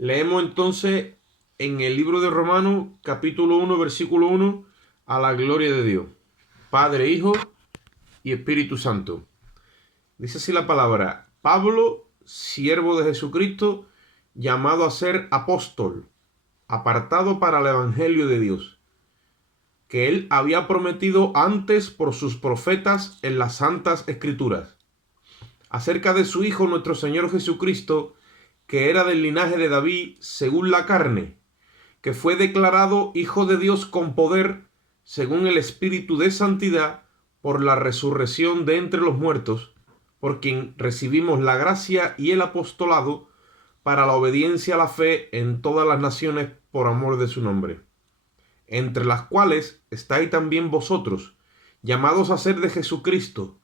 Leemos entonces en el libro de Romanos, capítulo 1, versículo 1, a la gloria de Dios, Padre, Hijo y Espíritu Santo. Dice así la palabra: Pablo, siervo de Jesucristo, llamado a ser apóstol, apartado para el evangelio de Dios, que él había prometido antes por sus profetas en las santas escrituras, acerca de su Hijo nuestro Señor Jesucristo, que era del linaje de David según la carne, que fue declarado Hijo de Dios con poder, según el Espíritu de santidad, por la resurrección de entre los muertos, por quien recibimos la gracia y el apostolado para la obediencia a la fe en todas las naciones por amor de su nombre, entre las cuales estáis también vosotros, llamados a ser de Jesucristo,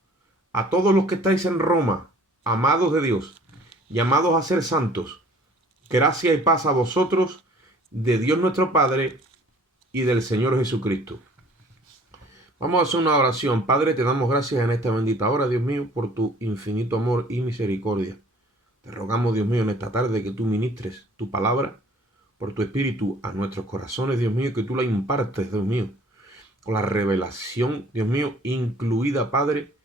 a todos los que estáis en Roma, amados de Dios, llamados a ser santos. Gracia y paz a vosotros, de Dios nuestro Padre y del Señor Jesucristo. Vamos a hacer una oración. Padre, te damos gracias en esta bendita hora, Dios mío, por tu infinito amor y misericordia. Te rogamos, Dios mío, en esta tarde que tú ministres tu palabra por tu espíritu a nuestros corazones, Dios mío, que tú la impartes, Dios mío, con la revelación, Dios mío, incluida, Padre,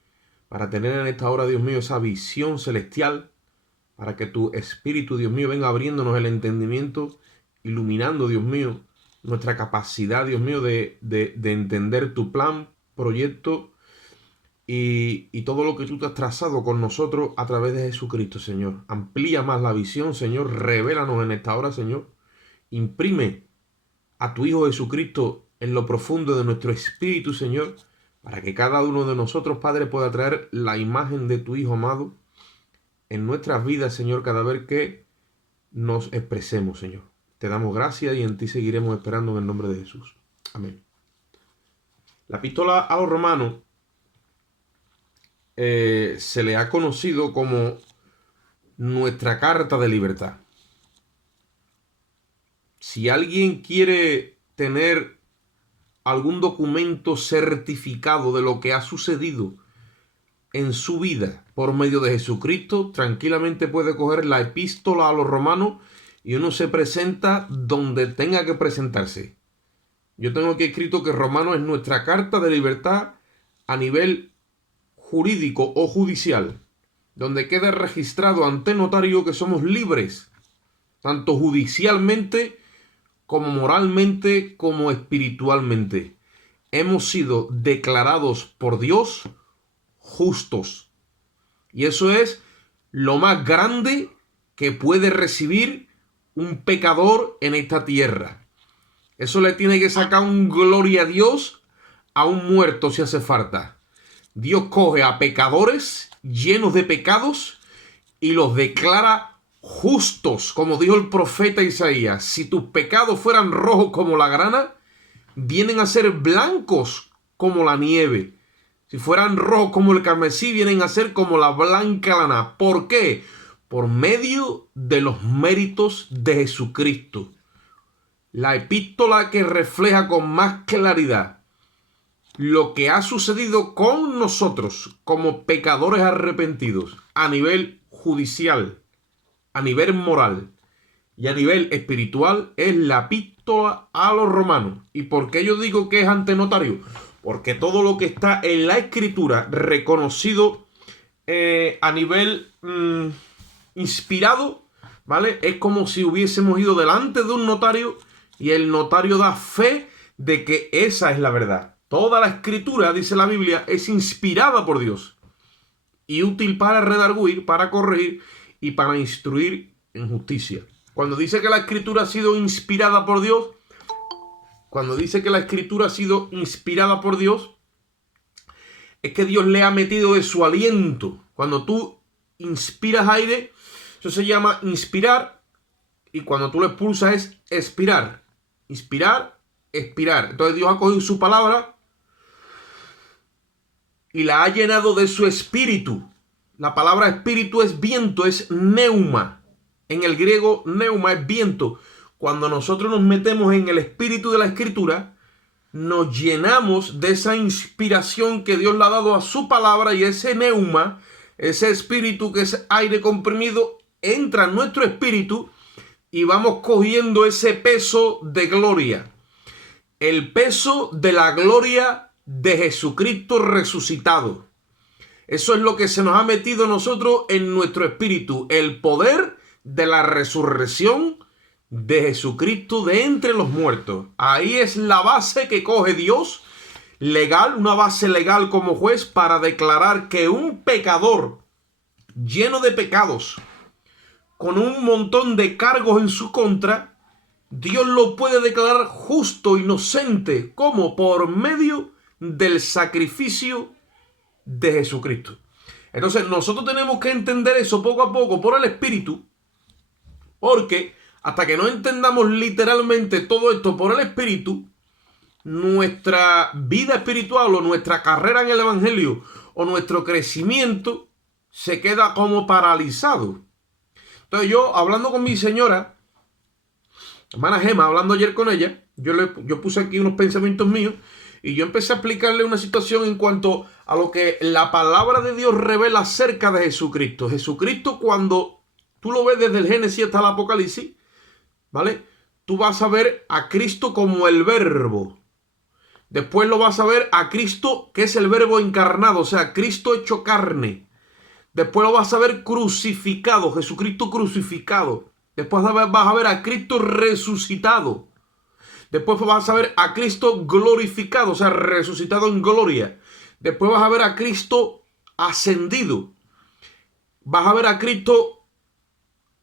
para tener en esta hora, Dios mío, esa visión celestial, para que tu espíritu, Dios mío, venga abriéndonos el entendimiento, iluminando, Dios mío, nuestra capacidad, Dios mío, de entender tu plan, proyecto y todo lo que tú te has trazado con nosotros a través de Jesucristo, Señor. Amplía más la visión, Señor. Revélanos en esta hora, Señor. Imprime a tu Hijo Jesucristo en lo profundo de nuestro espíritu, Señor, para que cada uno de nosotros, Padre, pueda traer la imagen de tu Hijo amado en nuestras vidas, Señor, cada vez que nos expresemos, Señor. Te damos gracias y en ti seguiremos esperando en el nombre de Jesús. Amén. La epístola a los romanos se le ha conocido como nuestra carta de libertad. Si alguien quiere tener algún documento certificado de lo que ha sucedido en su vida por medio de Jesucristo, tranquilamente puede coger la epístola a los romanos y uno se presenta donde tenga que presentarse. Yo tengo aquí escrito que Romanos es nuestra carta de libertad a nivel jurídico o judicial, donde queda registrado ante notario que somos libres, tanto judicialmente como moralmente como espiritualmente. Hemos sido declarados por Dios justos. Y eso es lo más grande que puede recibir un pecador en esta tierra. Eso le tiene que sacar un gloria a Dios a un muerto si hace falta. Dios coge a pecadores llenos de pecados y los declara justos, como dijo el profeta Isaías. Si tus pecados fueran rojos como la grana, vienen a ser blancos como la nieve. Si fueran rojos como el carmesí, vienen a ser como la blanca lana. ¿Por qué? Por medio de los méritos de Jesucristo. La epístola que refleja con más claridad lo que ha sucedido con nosotros como pecadores arrepentidos a nivel judicial, a nivel moral y a nivel espiritual es la epístola a los romanos. ¿Y por qué yo digo que es ante notario? Porque todo lo que está en la escritura reconocido a nivel inspirado, ¿vale? Es como si hubiésemos ido delante de un notario y el notario da fe de que esa es la verdad. Toda la escritura, dice la Biblia, es inspirada por Dios y útil para redarguir, para corregir y para instruir en justicia. Cuando dice que la escritura ha sido inspirada por Dios, es que Dios le ha metido de su aliento. Cuando tú inspiras aire, eso se llama inspirar, y cuando tú lo expulsas es expirar. Inspirar, expirar. Entonces Dios ha cogido su palabra y la ha llenado de su espíritu. La palabra espíritu es viento, es neuma. En el griego, neuma es viento. Cuando nosotros nos metemos en el espíritu de la escritura, nos llenamos de esa inspiración que Dios le ha dado a su palabra, y ese neuma, ese espíritu que es aire comprimido, entra en nuestro espíritu y vamos cogiendo ese peso de gloria. El peso de la gloria de Jesucristo resucitado. Eso es lo que se nos ha metido a nosotros en nuestro espíritu. El poder de la resurrección de Jesucristo de entre los muertos. Ahí es la base que coge Dios, legal, una base legal como juez, para declarar que un pecador lleno de pecados, con un montón de cargos en su contra, Dios lo puede declarar justo, inocente, como por medio del sacrificio de Jesucristo. Entonces nosotros tenemos que entender eso poco a poco por el Espíritu, porque hasta que no entendamos literalmente todo esto por el Espíritu, nuestra vida espiritual o nuestra carrera en el Evangelio o nuestro crecimiento se queda como paralizado. Entonces yo, hablando con mi señora, hermana Gema, hablando ayer con ella, yo puse aquí unos pensamientos míos y yo empecé a explicarle una situación en cuanto a lo que la palabra de Dios revela acerca de Jesucristo. Jesucristo, cuando tú lo ves desde el Génesis hasta el Apocalipsis, ¿vale? Tú vas a ver a Cristo como el Verbo. Después lo vas a ver a Cristo, que es el Verbo encarnado, o sea, Cristo hecho carne. Después lo vas a ver crucificado, Jesucristo crucificado. Después vas a ver a Cristo resucitado. Después vas a ver a Cristo glorificado, o sea, resucitado en gloria. Después vas a ver a Cristo ascendido. Vas a ver a Cristo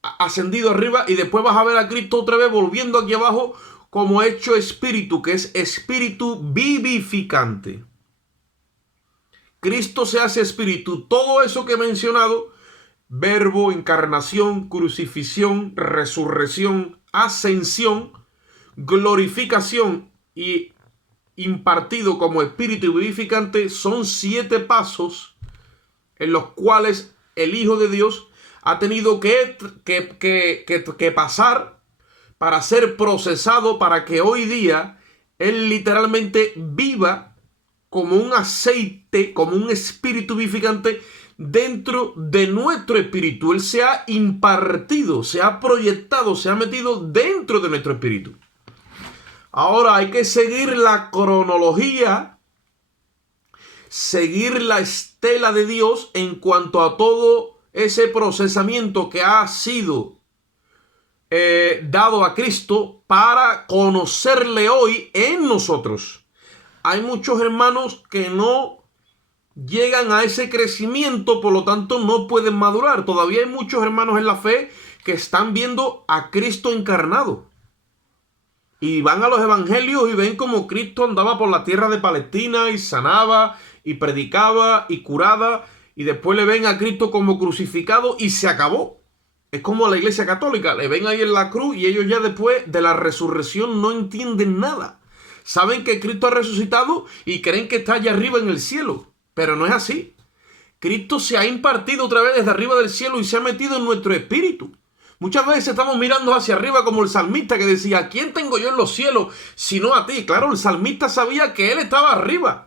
ascendido arriba y después vas a ver a Cristo otra vez volviendo aquí abajo como hecho espíritu, que es espíritu vivificante. Cristo se hace espíritu. Todo eso que he mencionado, verbo, encarnación, crucifixión, resurrección, ascensión, glorificación y impartido como espíritu vivificante, son 7 pasos en los cuales el Hijo de Dios ha tenido que pasar para ser procesado, para que hoy día Él literalmente viva como un aceite, como un espíritu vivificante dentro de nuestro espíritu. Él se ha impartido, se ha proyectado, se ha metido dentro de nuestro espíritu. Ahora hay que seguir la cronología, seguir la estela de Dios en cuanto a todo ese procesamiento que ha sido dado a Cristo para conocerle hoy en nosotros. Hay muchos hermanos que no llegan a ese crecimiento, por lo tanto no pueden madurar. Todavía hay muchos hermanos en la fe que están viendo a Cristo encarnado. Y van a los evangelios y ven como Cristo andaba por la tierra de Palestina y sanaba y predicaba y curaba. Y después le ven a Cristo como crucificado y se acabó. Es como la iglesia católica. Le ven ahí en la cruz y ellos ya después de la resurrección no entienden nada. Saben que Cristo ha resucitado y creen que está allá arriba en el cielo. Pero no es así. Cristo se ha impartido otra vez desde arriba del cielo y se ha metido en nuestro espíritu. Muchas veces estamos mirando hacia arriba como el salmista que decía, ¿a quién tengo yo en los cielos sino a ti? Claro, el salmista sabía que él estaba arriba.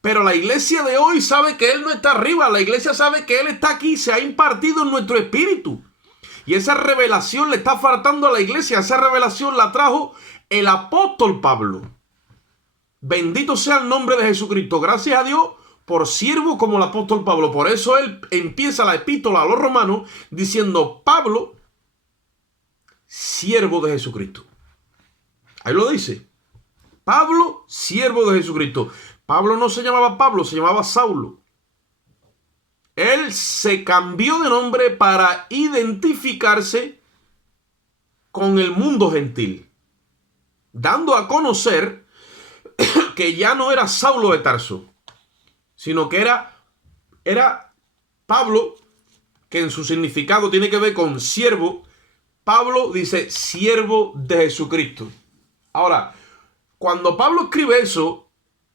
Pero la iglesia de hoy sabe que él no está arriba. La iglesia sabe que él está aquí, se ha impartido en nuestro espíritu. Y esa revelación le está faltando a la iglesia. Esa revelación la trajo el apóstol Pablo. Bendito sea el nombre de Jesucristo. Gracias a Dios por siervo como el apóstol Pablo. Por eso él empieza la epístola a los romanos diciendo, Pablo, siervo de Jesucristo. Ahí lo dice. Pablo, siervo de Jesucristo. Pablo no se llamaba Pablo, se llamaba Saulo. Él se cambió de nombre para identificarse con el mundo gentil, dando a conocer que ya no era Saulo de Tarso, sino que era Pablo, que en su significado tiene que ver con siervo. Pablo dice siervo de Jesucristo. Ahora, cuando Pablo escribe eso,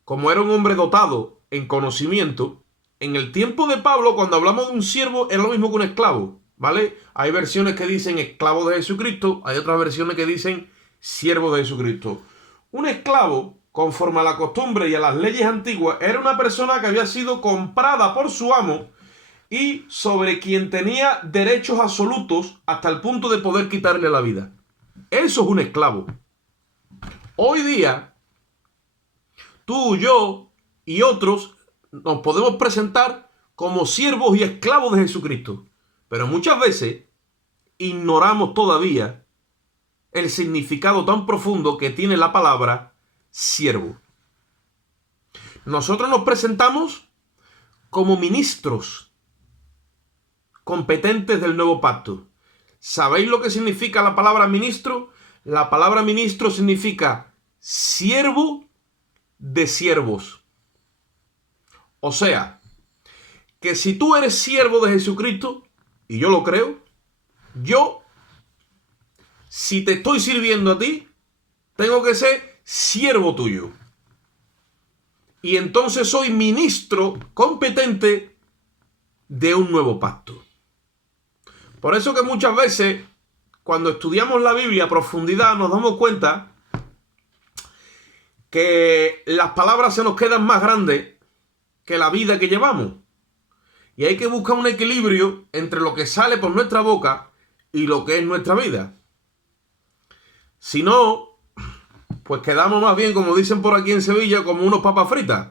como era un hombre dotado en conocimiento, en el tiempo de Pablo, cuando hablamos de un siervo, es lo mismo que un esclavo, ¿vale? Hay versiones que dicen esclavo de Jesucristo, hay otras versiones que dicen siervo de Jesucristo. Un esclavo, conforme a la costumbre y a las leyes antiguas, era una persona que había sido comprada por su amo y sobre quien tenía derechos absolutos hasta el punto de poder quitarle la vida. Eso es un esclavo. Hoy día, tú, yo y otros nos podemos presentar como siervos y esclavos de Jesucristo. Pero muchas veces ignoramos todavía el significado tan profundo que tiene la palabra siervo. Nosotros nos presentamos como ministros competentes del nuevo pacto. ¿Sabéis lo que significa la palabra ministro? La palabra ministro significa siervo de siervos. O sea, que si tú eres siervo de Jesucristo, y yo lo creo, yo, si te estoy sirviendo a ti, tengo que ser siervo tuyo. Y entonces soy ministro competente de un nuevo pacto. Por eso que muchas veces, cuando estudiamos la Biblia a profundidad, nos damos cuenta que las palabras se nos quedan más grandes que la vida que llevamos. Y hay que buscar un equilibrio entre lo que sale por nuestra boca y lo que es nuestra vida. Si no, pues quedamos más bien, como dicen por aquí en Sevilla, como unos papas fritas.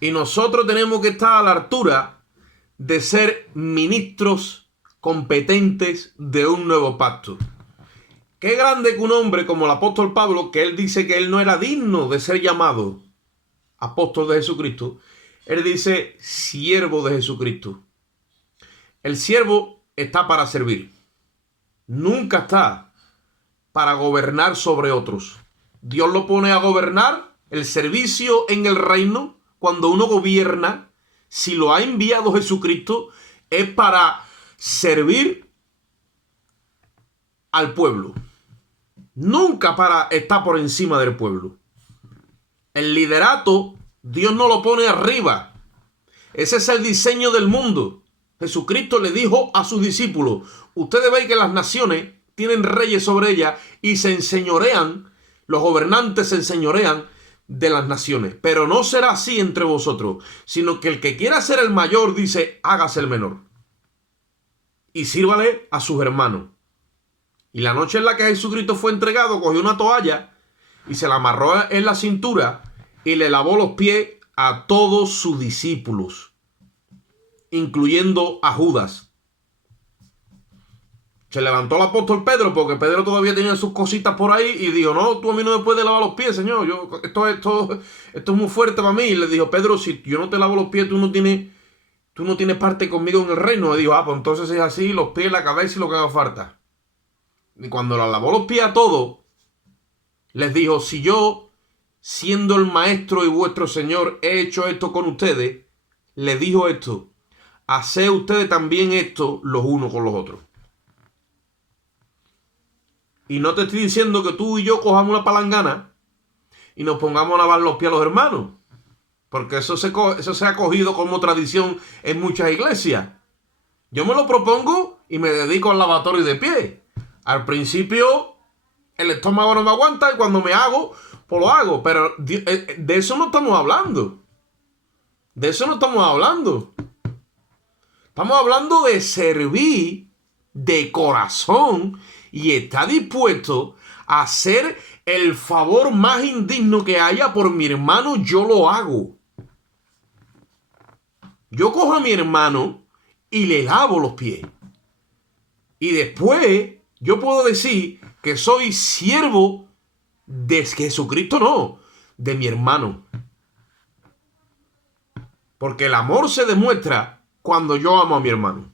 Y nosotros tenemos que estar a la altura de ser ministros competentes de un nuevo pacto. Qué grande que un hombre como el apóstol Pablo, que él dice que él no era digno de ser llamado apóstol de Jesucristo, él dice siervo de Jesucristo. El siervo está para servir. Nunca está para gobernar sobre otros. Dios lo pone a gobernar el servicio en el reino. Cuando uno gobierna, si lo ha enviado Jesucristo, es para servir al pueblo. Nunca para estar por encima del pueblo. El liderato, Dios no lo pone arriba. Ese es el diseño del mundo. Jesucristo le dijo a sus discípulos: ustedes ven que las naciones tienen reyes sobre ellas y se enseñorean, los gobernantes se enseñorean de las naciones. Pero no será así entre vosotros, sino que el que quiera ser el mayor, dice, hágase el menor. Y sírvale a sus hermanos. Y la noche en la que Jesucristo fue entregado, cogió una toalla y se la amarró en la cintura y le lavó los pies a todos sus discípulos, incluyendo a Judas. Se levantó el apóstol Pedro, porque Pedro todavía tenía sus cositas por ahí, y dijo: no, tú a mí no me puedes lavar los pies, Señor. Esto es muy fuerte para mí. Y le dijo: Pedro, si yo no te lavo los pies, tú no tienes parte conmigo en el reino. Y dijo: pues entonces es así, los pies, la cabeza y lo que haga falta. Y cuando le lavó los pies a todos, les dijo: si yo, siendo el maestro y vuestro Señor, he hecho esto con ustedes, les dijo esto: haced ustedes también esto los unos con los otros. Y no te estoy diciendo que tú y yo cojamos una palangana y nos pongamos a lavar los pies a los hermanos, porque eso se ha cogido como tradición en muchas iglesias. Yo me lo propongo y me dedico al lavatorio de pies. Al principio el estómago no me aguanta y cuando me hago, pues lo hago. Pero de eso no estamos hablando. De eso no estamos hablando. Estamos hablando de servir de corazón y está dispuesto a hacer el favor más indigno que haya por mi hermano. Yo lo hago. Yo cojo a mi hermano y le lavo los pies. Y después yo puedo decir que soy siervo de Jesucristo, no, de mi hermano. Porque el amor se demuestra cuando yo amo a mi hermano.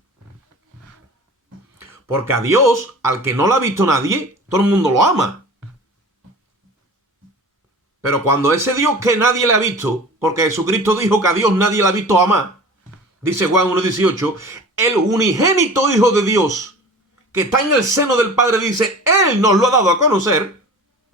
Porque a Dios, al que no lo ha visto nadie, todo el mundo lo ama. Pero cuando ese Dios que nadie le ha visto, porque Jesucristo dijo que a Dios nadie le ha visto jamás, dice Juan 1:18, el unigénito Hijo de Dios, que está en el seno del Padre, dice, Él nos lo ha dado a conocer,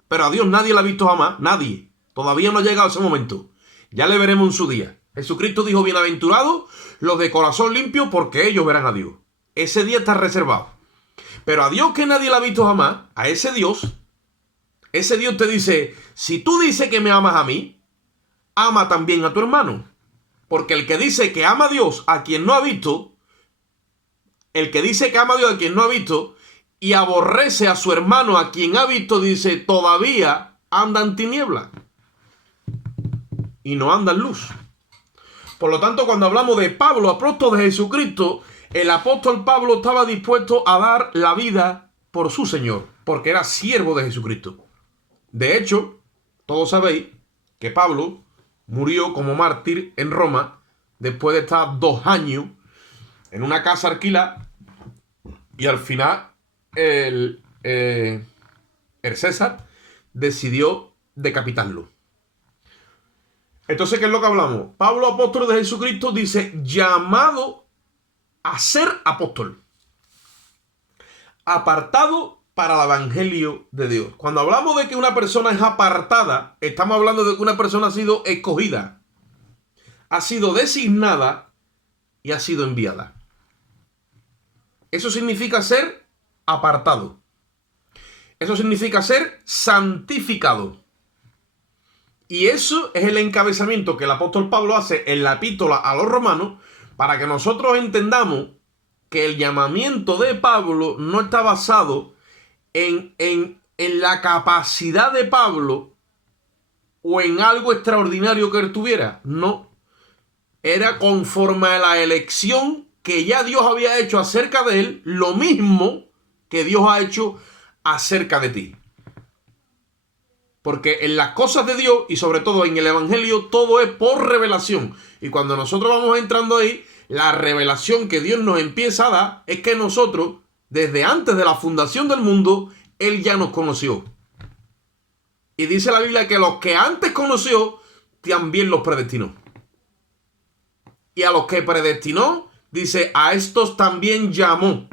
pero a Dios nadie le ha visto jamás, nadie. Todavía no ha llegado ese momento. Ya le veremos en su día. Jesucristo dijo: bienaventurados los de corazón limpio, porque ellos verán a Dios. Ese día está reservado. Pero a Dios que nadie le ha visto jamás, a ese Dios te dice: si tú dices que me amas a mí, ama también a tu hermano. Porque el que dice que ama a Dios a quien no ha visto, el que dice que ama a Dios a quien no ha visto, y aborrece a su hermano a quien ha visto, dice, todavía anda en tiniebla y no anda en luz. Por lo tanto, cuando hablamos de Pablo, apóstol de Jesucristo, el apóstol Pablo estaba dispuesto a dar la vida por su Señor, porque era siervo de Jesucristo. De hecho, todos sabéis que Pablo murió como mártir en Roma después de estar 2 años en una casa alquilada, y al final el César decidió decapitarlo. Entonces, ¿qué es lo que hablamos? Pablo, apóstol de Jesucristo, dice, llamado a ser apóstol, apartado para el evangelio de Dios. Cuando hablamos de que una persona es apartada, estamos hablando de que una persona ha sido escogida, ha sido designada y ha sido enviada. Eso significa ser apartado. Eso significa ser santificado. Y eso es el encabezamiento que el apóstol Pablo hace en la epístola a los romanos, para que nosotros entendamos que el llamamiento de Pablo no está basado en la capacidad de Pablo o en algo extraordinario que él tuviera. No. Era conforme a la elección que ya Dios había hecho acerca de él, lo mismo que Dios ha hecho acerca de ti. Porque en las cosas de Dios y sobre todo en el evangelio todo es por revelación. Y cuando nosotros vamos entrando ahí, la revelación que Dios nos empieza a dar es que nosotros, desde antes de la fundación del mundo, Él ya nos conoció. Y dice la Biblia que los que antes conoció, también los predestinó. Y a los que predestinó, dice, a estos también llamó.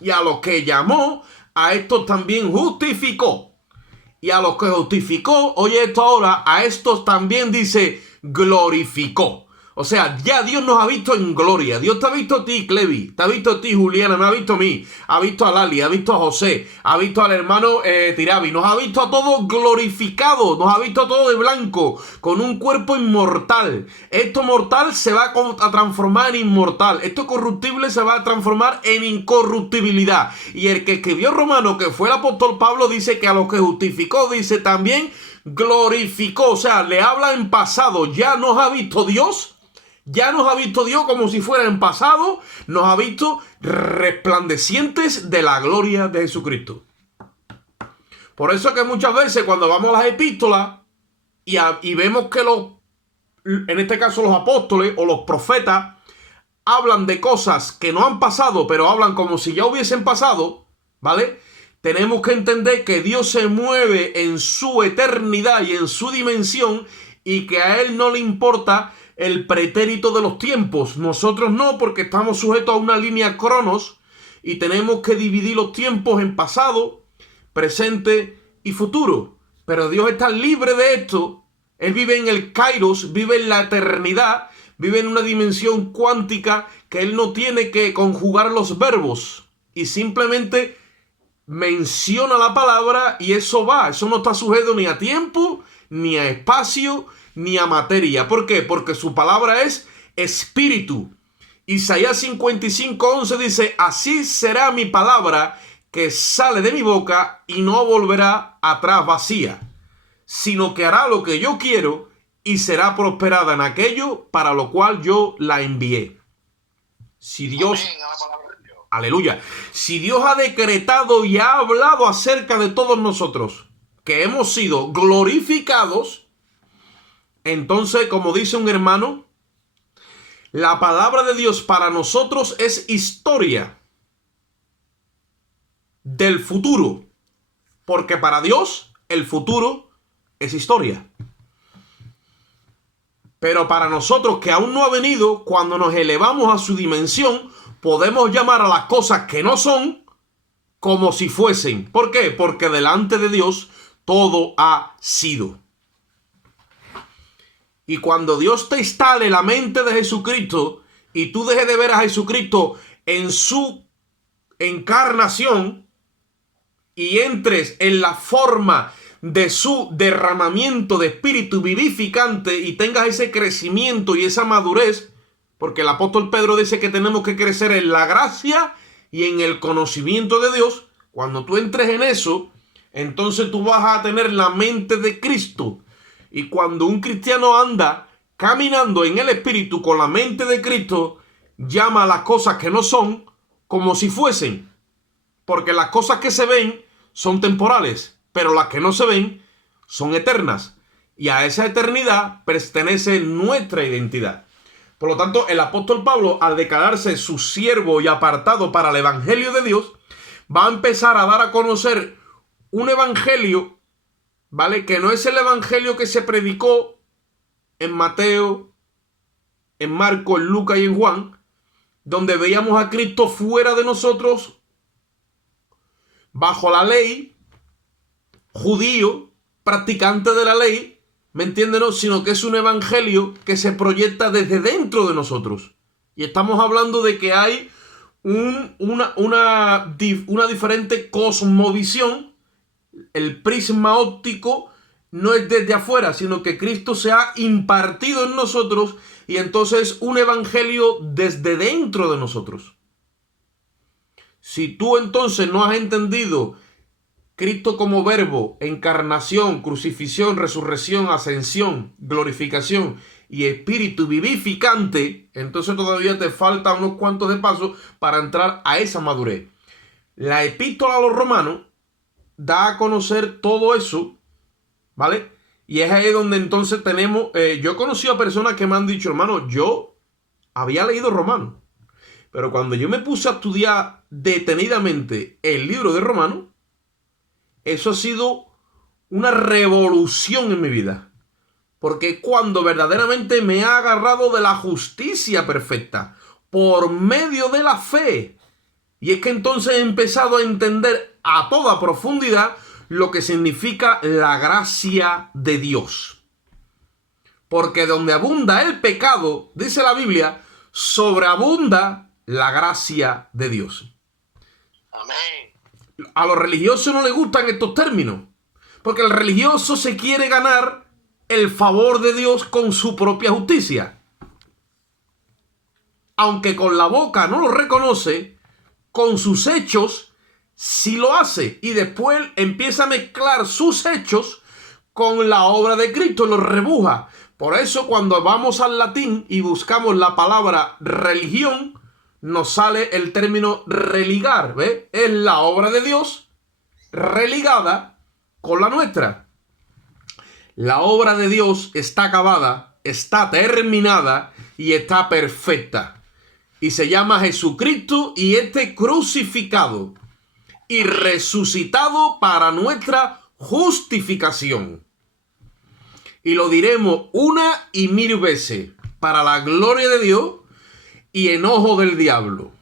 Y a los que llamó, a estos también justificó. Y a los que justificó, oye esto ahora, a estos también dice, glorificó. O sea, ya Dios nos ha visto en gloria. Dios te ha visto a ti, Clevi, te ha visto a ti, Juliana, me ha visto a mí, ha visto a Lali, ha visto a José, ha visto al hermano Tirabi, nos ha visto a todos glorificados, nos ha visto a todos de blanco, con un cuerpo inmortal. Esto mortal se va a transformar en inmortal. Esto corruptible se va a transformar en incorruptibilidad. Y el que escribió Romano, que fue el apóstol Pablo, dice que a los que justificó, dice también glorificó. O sea, le habla en pasado. Ya nos ha visto Dios. Ya nos ha visto Dios como si fuera en pasado, nos ha visto resplandecientes de la gloria de Jesucristo. Por eso que muchas veces cuando vamos a las epístolas y vemos que en este caso los apóstoles o los profetas hablan de cosas que no han pasado, pero hablan como si ya hubiesen pasado, ¿vale? Tenemos que entender que Dios se mueve en su eternidad y en su dimensión y que a Él no le importa el pretérito de los tiempos. Nosotros no, porque estamos sujetos a una línea cronos y tenemos que dividir los tiempos en pasado, presente y futuro. Pero Dios está libre de esto. Él vive en el kairos, vive en la eternidad, vive en una dimensión cuántica que Él no tiene que conjugar los verbos y simplemente menciona la palabra y eso va. Eso no está sujeto ni a tiempo, ni a espacio, ni a materia. ¿Por qué? Porque su palabra es espíritu. Isaías 55:11 dice, así será mi palabra que sale de mi boca y no volverá atrás vacía, sino que hará lo que yo quiero y será prosperada en aquello para lo cual yo la envié. Si Dios, aleluya, si Dios ha decretado y ha hablado acerca de todos nosotros, que hemos sido glorificados, entonces, como dice un hermano, la palabra de Dios para nosotros es historia del futuro, porque para Dios el futuro es historia. Pero para nosotros que aún no ha venido, cuando nos elevamos a su dimensión, podemos llamar a las cosas que no son como si fuesen. ¿Por qué? Porque delante de Dios todo ha sido. Y cuando Dios te instale la mente de Jesucristo y tú dejes de ver a Jesucristo en su encarnación y entres en la forma de su derramamiento de espíritu vivificante y tengas ese crecimiento y esa madurez, porque el apóstol Pedro dice que tenemos que crecer en la gracia y en el conocimiento de Dios, Cuando tú entres en eso, entonces tú vas a tener la mente de Cristo. Y cuando un cristiano anda caminando en el Espíritu con la mente de Cristo, llama a las cosas que no son como si fuesen. Porque las cosas que se ven son temporales, pero las que no se ven son eternas. Y a esa eternidad pertenece nuestra identidad. Por lo tanto, el apóstol Pablo, al declararse su siervo y apartado para el evangelio de Dios, va a empezar a dar a conocer un evangelio, ¿vale? Que no es el evangelio que se predicó en Mateo, en Marcos, en Lucas y en Juan, donde veíamos a Cristo fuera de nosotros, bajo la ley, judío, practicante de la ley, ¿me entienden? Sino que es un evangelio que se proyecta desde dentro de nosotros. Y estamos hablando de que hay una diferente cosmovisión. El prisma óptico no es desde afuera, sino que Cristo se ha impartido en nosotros y entonces un evangelio desde dentro de nosotros. Si tú entonces no has entendido Cristo como verbo, encarnación, crucifixión, resurrección, ascensión, glorificación y espíritu vivificante, entonces todavía te faltan unos cuantos de pasos para entrar a esa madurez. La epístola a los romanos da a conocer todo eso, ¿vale? Y es ahí donde entonces tenemos, yo he conocido a personas que me han dicho, hermano, yo había leído Romanos, pero cuando yo me puse a estudiar detenidamente el libro de Romanos, eso ha sido una revolución en mi vida. Porque cuando verdaderamente me he agarrado de la justicia perfecta por medio de la fe. Y es que entonces he empezado a entender a toda profundidad lo que significa la gracia de Dios. Porque donde abunda el pecado, dice la Biblia, sobreabunda la gracia de Dios. Amén. A los religiosos no les gustan estos términos, porque el religioso se quiere ganar el favor de Dios con su propia justicia. Aunque con la boca no lo reconoce, con sus hechos sí lo hace. Y después empieza a mezclar sus hechos con la obra de Cristo, lo rebuja. Por eso cuando vamos al latín y buscamos la palabra religión, nos sale el término religar, ¿ves? Es la obra de Dios religada con la nuestra. La obra de Dios está acabada, está terminada y está perfecta. Y se llama Jesucristo y este crucificado y resucitado para nuestra justificación. Y lo diremos una y mil veces para la gloria de Dios y enojo del diablo.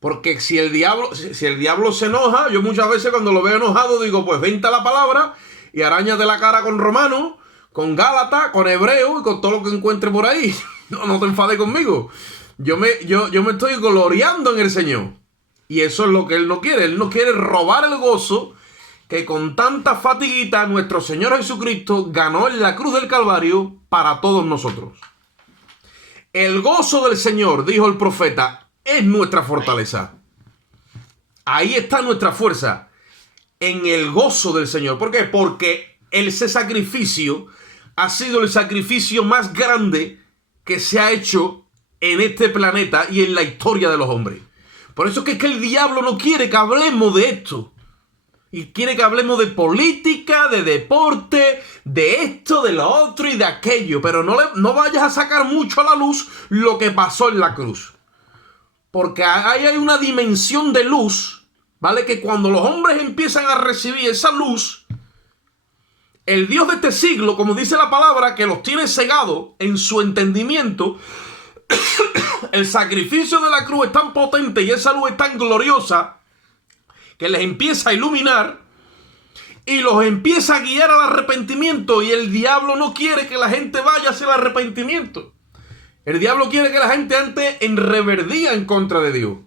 Porque si el diablo se enoja, yo muchas veces cuando lo veo enojado digo, pues venta la palabra y arañate la cara con Romano, con Gálatas, con Hebreo y con todo lo que encuentre por ahí. No te enfades conmigo. Yo me estoy gloriando en el Señor. Y eso es lo que Él no quiere. Él no quiere robar el gozo que con tanta fatiguita nuestro Señor Jesucristo ganó en la cruz del Calvario para todos nosotros. El gozo del Señor, dijo el profeta, es nuestra fortaleza. Ahí está nuestra fuerza. En el gozo del Señor. ¿Por qué? Porque ese sacrificio ha sido el sacrificio más grande que se ha hecho en este planeta y en la historia de los hombres. Por eso es que el diablo no quiere que hablemos de esto. Y quiere que hablemos de política, de deporte, de esto, de lo otro y de aquello. Pero no vayas a sacar mucho a la luz lo que pasó en la cruz. Porque ahí hay una dimensión de luz, ¿vale? Que cuando los hombres empiezan a recibir esa luz, el Dios de este siglo, como dice la palabra, que los tiene cegados en su entendimiento, el sacrificio de la cruz es tan potente y esa luz es tan gloriosa que les empieza a iluminar y los empieza a guiar al arrepentimiento. Y el diablo no quiere que la gente vaya hacia el arrepentimiento. El diablo quiere que la gente ande en reverdía en contra de Dios,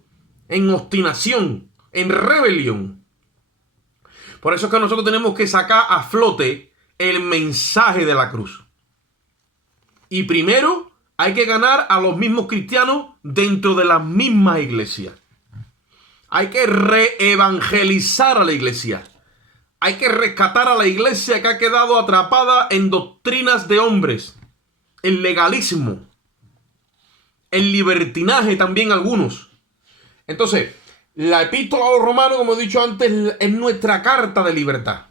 en obstinación, en rebelión. Por eso es que nosotros tenemos que sacar a flote el mensaje de la cruz. Y primero hay que ganar a los mismos cristianos dentro de las mismas iglesias. Hay que reevangelizar a la iglesia. Hay que rescatar a la iglesia que ha quedado atrapada en doctrinas de hombres, el legalismo, el libertinaje también algunos. Entonces, la epístola a los romanos, como he dicho antes, es nuestra carta de libertad.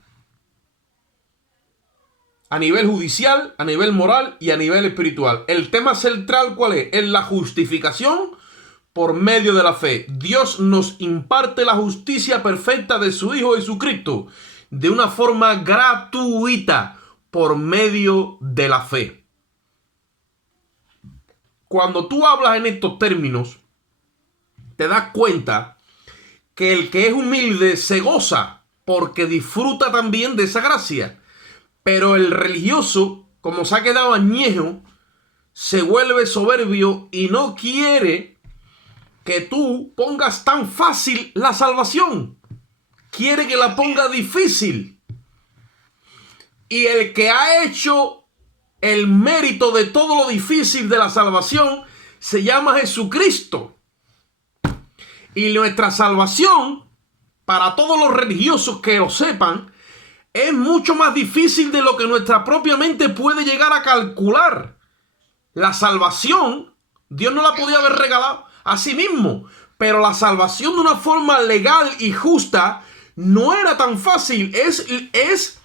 A nivel judicial, a nivel moral y a nivel espiritual. El tema central, ¿cuál es? Es la justificación por medio de la fe. Dios nos imparte la justicia perfecta de su Hijo Jesucristo de una forma gratuita por medio de la fe. Cuando tú hablas en estos términos, te das cuenta que el que es humilde se goza porque disfruta también de esa gracia. Pero el religioso, como se ha quedado añejo, se vuelve soberbio y no quiere que tú pongas tan fácil la salvación. Quiere que la ponga difícil. Y el que ha hecho el mérito de todo lo difícil de la salvación se llama Jesucristo. Y nuestra salvación, para todos los religiosos que lo sepan, es mucho más difícil de lo que nuestra propia mente puede llegar a calcular. La salvación, Dios no la podía haber regalado a sí mismo, pero la salvación de una forma legal y justa no era tan fácil. Es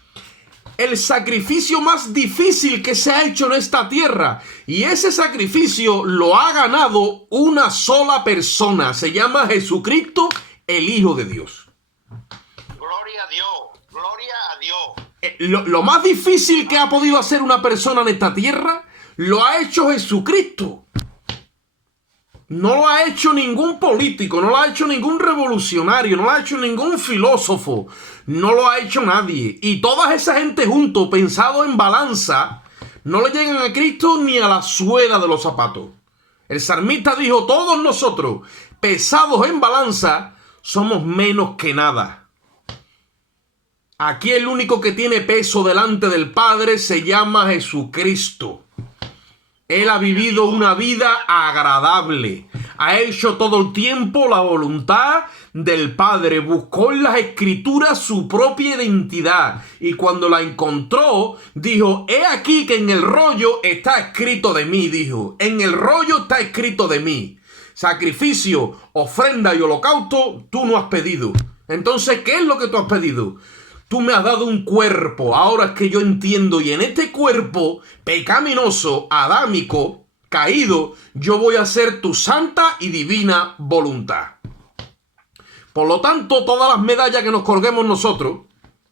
el sacrificio más difícil que se ha hecho en esta tierra. Y ese sacrificio lo ha ganado una sola persona. Se llama Jesucristo, el Hijo de Dios. Gloria a Dios. Gloria a Dios. Lo más difícil que ha podido hacer una persona en esta tierra, lo ha hecho Jesucristo. No lo ha hecho ningún político, no lo ha hecho ningún revolucionario, no lo ha hecho ningún filósofo, no lo ha hecho nadie. Y toda esa gente junto, pensado en balanza, no le llegan a Cristo ni a la suela de los zapatos. El salmista dijo, todos nosotros, pesados en balanza, somos menos que nada. Aquí el único que tiene peso delante del Padre se llama Jesucristo. Él ha vivido una vida agradable. Ha hecho todo el tiempo la voluntad del Padre. Buscó en las Escrituras su propia identidad. Y cuando la encontró, dijo, he aquí que en el rollo está escrito de mí, dijo. En el rollo está escrito de mí. Sacrificio, ofrenda y holocausto, tú no has pedido. Entonces, ¿qué es lo que tú has pedido? Tú me has dado un cuerpo, ahora es que yo entiendo, y en este cuerpo pecaminoso, adámico, caído, yo voy a hacer tu santa y divina voluntad. Por lo tanto, todas las medallas que nos colguemos nosotros,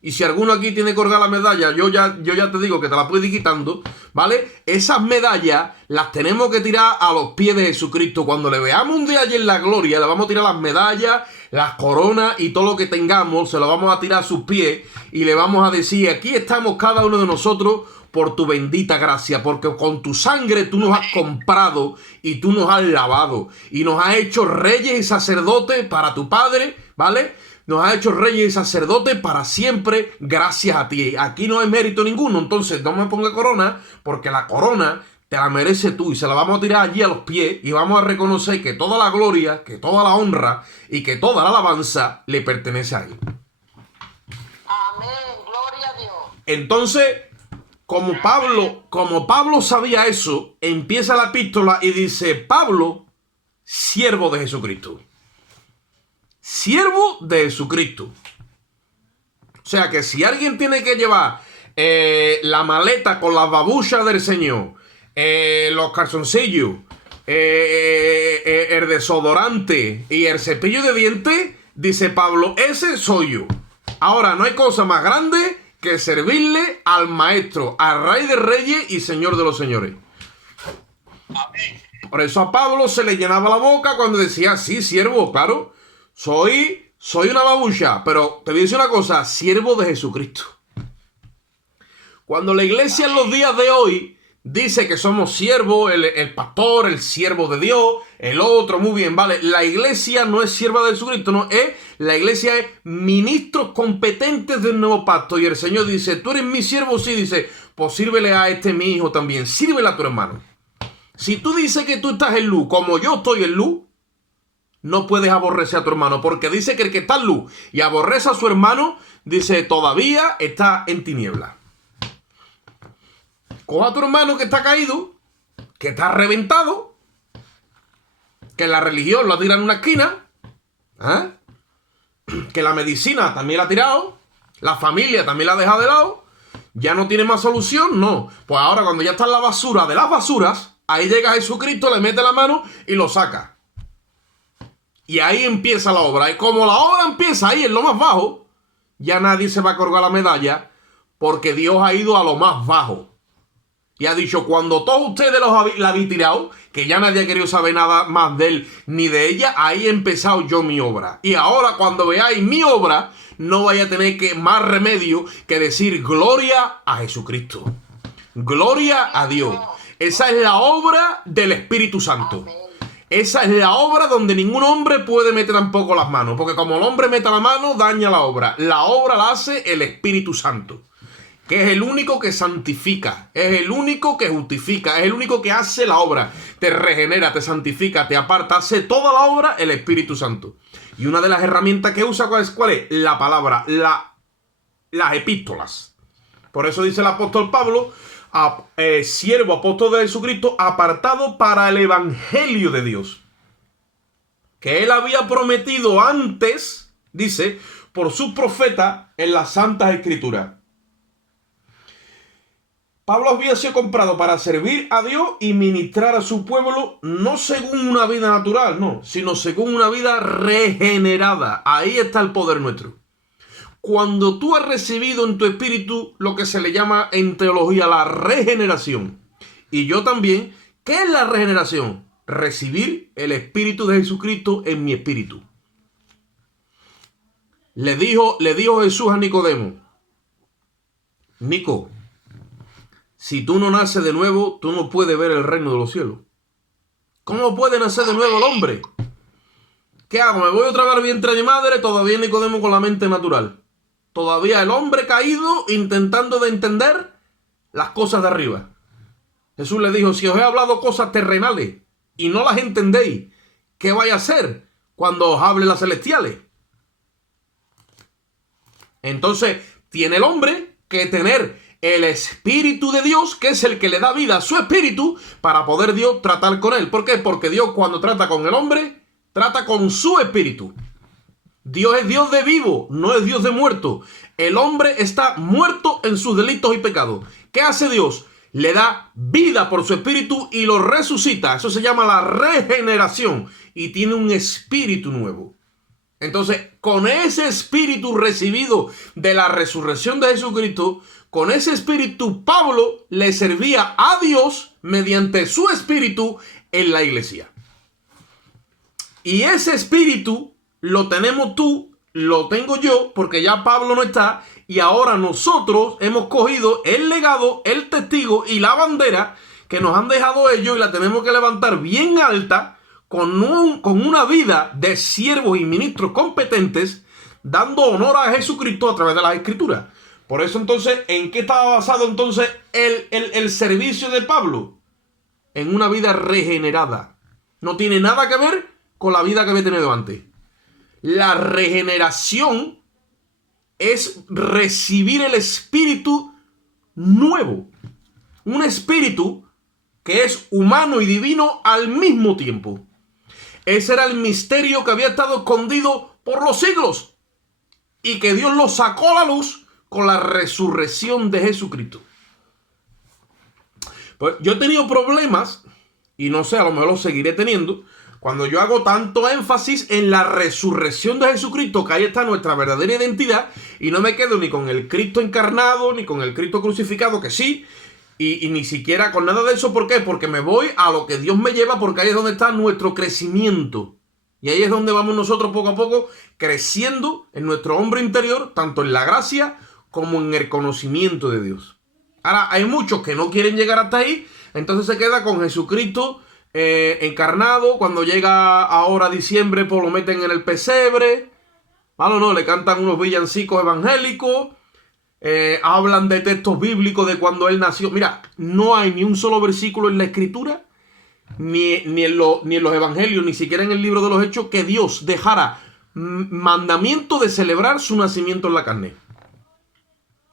y si alguno aquí tiene que colgar la medalla, yo ya te digo que te la puedes ir quitando, ¿vale? Esas medallas las tenemos que tirar a los pies de Jesucristo. Cuando le veamos un día allí en la gloria, le vamos a tirar las medallas, las coronas y todo lo que tengamos, se lo vamos a tirar a sus pies y le vamos a decir, aquí estamos cada uno de nosotros por tu bendita gracia, porque con tu sangre tú nos has comprado y tú nos has lavado y nos has hecho reyes y sacerdotes para tu Padre, ¿vale? Nos has hecho reyes y sacerdotes para siempre gracias a ti. Aquí no hay mérito ninguno, entonces no me ponga corona, porque la corona te la mereces tú y se la vamos a tirar allí a los pies y vamos a reconocer que toda la gloria, que toda la honra y que toda la alabanza le pertenece a él. Amén. Gloria a Dios. Entonces, como Pablo sabía eso, empieza la epístola y dice, Pablo, siervo de Jesucristo. Siervo de Jesucristo. O sea que si alguien tiene que llevar la maleta con las babuchas del Señor, los calzoncillos, el desodorante y el cepillo de dientes, dice Pablo, ese soy yo. Ahora, no hay cosa más grande que servirle al Maestro, al Rey de Reyes y Señor de los Señores. Amén. Por eso a Pablo se le llenaba la boca cuando decía, sí, siervo, claro, soy una babucha, pero te voy a decir una cosa, siervo de Jesucristo. Cuando la iglesia en los días de hoy dice que somos siervos, el pastor, el siervo de Dios, el otro, muy bien, vale, la iglesia no es sierva de Jesucristo, no, la iglesia es ministros competentes del nuevo pacto, y el Señor dice, tú eres mi siervo, sí, dice, pues sírvele a este mi hijo también, sírvele a tu hermano. Si tú dices que tú estás en luz, como yo estoy en luz, no puedes aborrecer a tu hermano, porque dice que el que está en luz y aborrece a su hermano, dice, todavía está en tinieblas. Coja a tu hermano que está caído, que está reventado, que la religión lo ha tirado en una esquina, que la medicina también la ha tirado, la familia también la ha dejado de lado, ya no tiene más solución, no. Pues ahora cuando ya está en la basura de las basuras, ahí llega Jesucristo, le mete la mano y lo saca. Y ahí empieza la obra. Y como la obra empieza ahí en lo más bajo, ya nadie se va a colgar la medalla, porque Dios ha ido a lo más bajo. Y ha dicho, cuando todos ustedes la habéis tirado, que ya nadie ha querido saber nada más de él ni de ella, ahí he empezado yo mi obra. Y ahora cuando veáis mi obra, no vaya a tener más remedio que decir gloria a Jesucristo. Gloria a Dios. Esa es la obra del Espíritu Santo. Esa es la obra donde ningún hombre puede meter tampoco las manos. Porque como el hombre meta la mano, daña la obra. La obra la hace el Espíritu Santo, que es el único que santifica, es el único que justifica, es el único que hace la obra. Te regenera, te santifica, te aparta, hace toda la obra el Espíritu Santo. Y una de las herramientas que usa, ¿cuál es? La palabra, las epístolas. Por eso dice el apóstol Pablo, siervo apóstol de Jesucristo, apartado para el evangelio de Dios, que él había prometido antes, dice, por sus profetas en las santas escrituras. Pablo había sido comprado para servir a Dios y ministrar a su pueblo, no según una vida natural, no, sino según una vida regenerada. Ahí está el poder nuestro. Cuando tú has recibido en tu espíritu lo que se le llama en teología la regeneración, y yo también, ¿qué es la regeneración? Recibir el Espíritu de Jesucristo en mi espíritu. Le dijo Jesús a Nicodemo, Nico, si tú no naces de nuevo, tú no puedes ver el reino de los cielos. ¿Cómo puede nacer de nuevo el hombre? ¿Qué hago? ¿Me voy otra vez al vientre de mi madre? Todavía Nicodemo con la mente natural. Todavía el hombre caído intentando de entender las cosas de arriba. Jesús le dijo, si os he hablado cosas terrenales y no las entendéis, ¿qué vais a hacer cuando os hable las celestiales? Entonces, tiene el hombre que tener el Espíritu de Dios, que es el que le da vida a su espíritu, para poder Dios tratar con él. ¿Por qué? Porque Dios, cuando trata con el hombre, trata con su espíritu. Dios es Dios de vivo, no es Dios de muerto. El hombre está muerto en sus delitos y pecados. ¿Qué hace Dios? Le da vida por su espíritu y lo resucita. Eso se llama la regeneración. Y tiene un espíritu nuevo. Entonces, con ese espíritu recibido de la resurrección de Jesucristo, con ese espíritu Pablo le servía a Dios mediante su espíritu en la iglesia. Y ese espíritu lo tenemos tú, lo tengo yo, porque ya Pablo no está, y ahora nosotros hemos cogido el legado, el testigo y la bandera que nos han dejado ellos, y la tenemos que levantar bien alta con una vida de siervos y ministros competentes, dando honor a Jesucristo a través de las Escrituras. Por eso entonces, ¿en qué estaba basado entonces el servicio de Pablo? En una vida regenerada. No tiene nada que ver con la vida que había tenido antes. La regeneración es recibir el espíritu nuevo. Un espíritu que es humano y divino al mismo tiempo. Ese era el misterio que había estado escondido por los siglos y que Dios lo sacó a la luz con la resurrección de Jesucristo. Pues yo he tenido problemas, y no sé, a lo mejor los seguiré teniendo, cuando yo hago tanto énfasis en la resurrección de Jesucristo, que ahí está nuestra verdadera identidad, y no me quedo ni con el Cristo encarnado, ni con el Cristo crucificado, que sí, y ni siquiera con nada de eso. ¿Por qué? Porque me voy a lo que Dios me lleva, porque ahí es donde está nuestro crecimiento. Y ahí es donde vamos nosotros poco a poco creciendo en nuestro hombre interior, tanto en la gracia como en el conocimiento de Dios. Ahora, hay muchos que no quieren llegar hasta ahí, entonces se queda con Jesucristo encarnado. Cuando llega ahora diciembre, pues lo meten en el pesebre, ¿vale? No, le cantan unos villancicos evangélicos, hablan de textos bíblicos de cuando él nació. Mira, no hay ni un solo versículo en la Escritura ni en los evangelios, ni siquiera en el libro de los Hechos, que Dios dejara mandamiento de celebrar su nacimiento en la carne.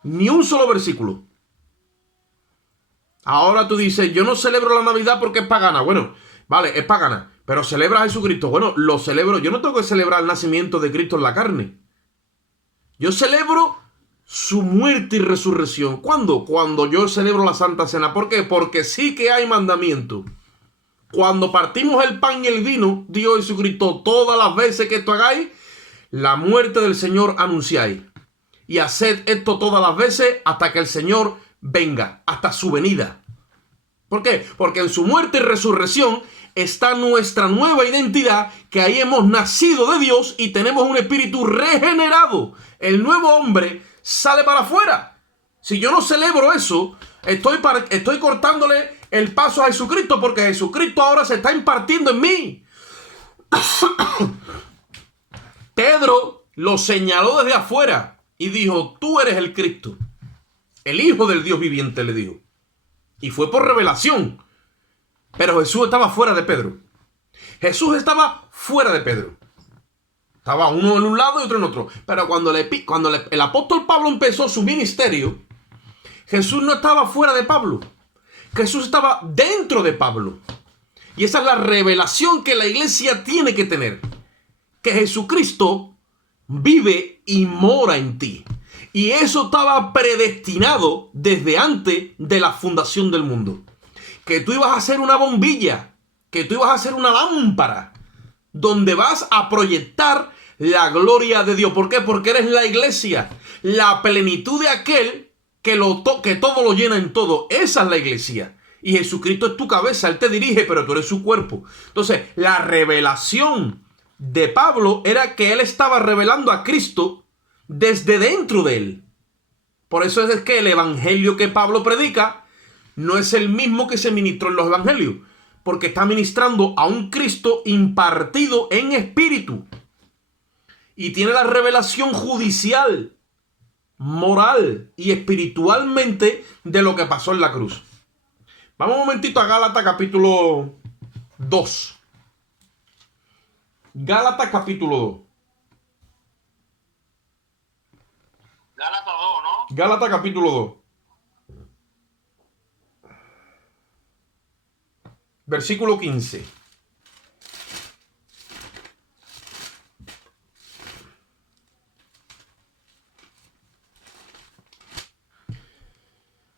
Ni un solo versículo. Ahora tú dices, yo no celebro la Navidad porque es pagana. Bueno, vale, es pagana, pero celebra a Jesucristo. Bueno, lo celebro. Yo no tengo que celebrar el nacimiento de Cristo en la carne. Yo celebro su muerte y resurrección. ¿Cuándo? Cuando yo celebro la Santa Cena. ¿Por qué? Porque sí que hay mandamiento. Cuando partimos el pan y el vino, Dios Jesucristo, todas las veces que esto hagáis, la muerte del Señor anunciáis. Y haced esto todas las veces hasta que el Señor venga, hasta su venida. ¿Por qué? Porque en su muerte y resurrección está nuestra nueva identidad, que ahí hemos nacido de Dios y tenemos un espíritu regenerado. El nuevo hombre sale para afuera. Si yo no celebro eso, estoy cortándole el paso a Jesucristo, porque Jesucristo ahora se está impartiendo en mí. Pedro lo señaló desde afuera y dijo, tú eres el Cristo, el Hijo del Dios viviente, le dijo. Y fue por revelación. Pero Jesús estaba fuera de Pedro. Jesús estaba fuera de Pedro. Estaba uno en un lado y otro en otro. Pero cuando el apóstol Pablo empezó su ministerio, Jesús no estaba fuera de Pablo. Jesús estaba dentro de Pablo. Y esa es la revelación que la iglesia tiene que tener. Que Jesucristo vive y mora en ti. Y eso estaba predestinado desde antes de la fundación del mundo. Que tú ibas a ser una bombilla, que tú ibas a ser una lámpara, donde vas a proyectar la gloria de Dios. ¿Por qué? Porque eres la iglesia, la plenitud de aquel que todo lo llena en todo. Esa es la iglesia. Y Jesucristo es tu cabeza, Él te dirige, pero tú eres su cuerpo. Entonces, la revelación de Pablo era que él estaba revelando a Cristo desde dentro de él. Por eso es que el evangelio que Pablo predica no es el mismo que se ministró en los evangelios, porque está ministrando a un Cristo impartido en espíritu y tiene la revelación judicial, moral y espiritualmente de lo que pasó en la cruz. Vamos un momentito a Gálatas capítulo 2. Gálatas capítulo 2. Gálatas 2, ¿no? Gálatas capítulo 2. Versículo 15.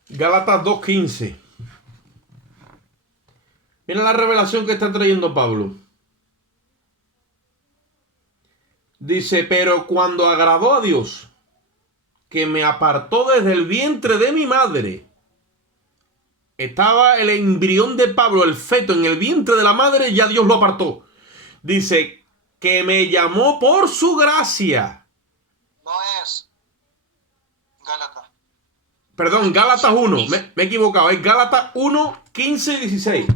Gálatas 2:15. Mira la revelación que está trayendo Pablo. Dice, pero cuando agradó a Dios, que me apartó desde el vientre de mi madre. Estaba el embrión de Pablo, el feto, en el vientre de la madre, ya Dios lo apartó. Dice, que me llamó por su gracia. No es Gálatas. Perdón, Gálatas 1, me he equivocado, es Gálatas 1, 15 y 16.